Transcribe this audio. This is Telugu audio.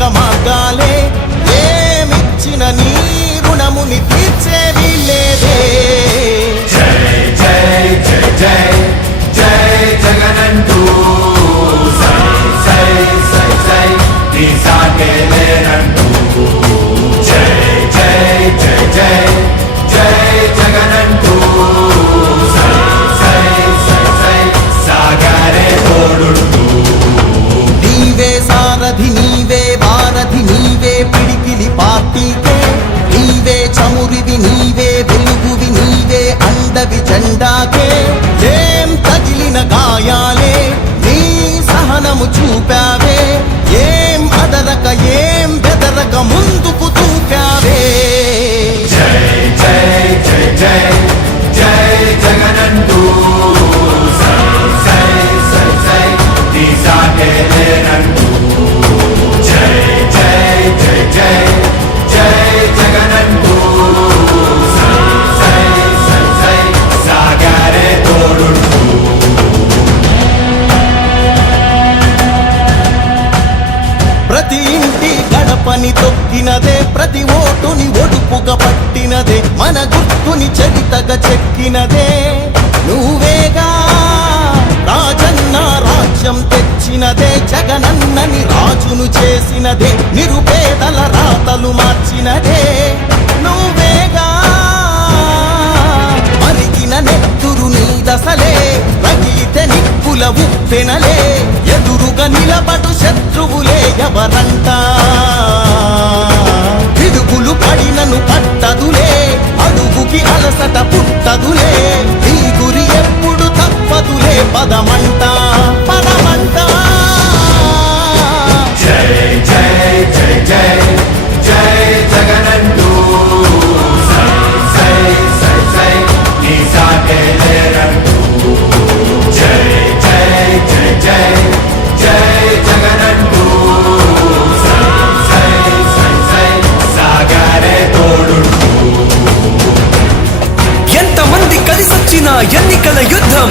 గెలుపుకి మార్గాలే ఏమిచ్చిన నీ రుణముని తీర్చేది లేదే జై జై జై జై జై జగనంటూ సై సై సై సై నీ సాగే జై జై జై జై జై జగనంటూ సై సై సై సై సాగరే అండవి ఏం తగిలిన గాయాలే నీ సహనము చూపా రాముని చరితగా చెక్కినదే. నువ్వేగా రాజన్న రాజ్యం తెచ్చినదే జగనన్నని రాజును చేసినదే నిరుపేదల రాతలు మార్చినదే. పదమంట పదమంట. జై జై జై జై జై జగనంటూ సై సై సై సై నీ సాగే లేరంటూ జై జై జై జై జై జగనంటూ సై సై సై సై సాగరే తోడుంటూ ఎంతమంది కలిసొచ్చిన ఎన్నికల యుద్ధం?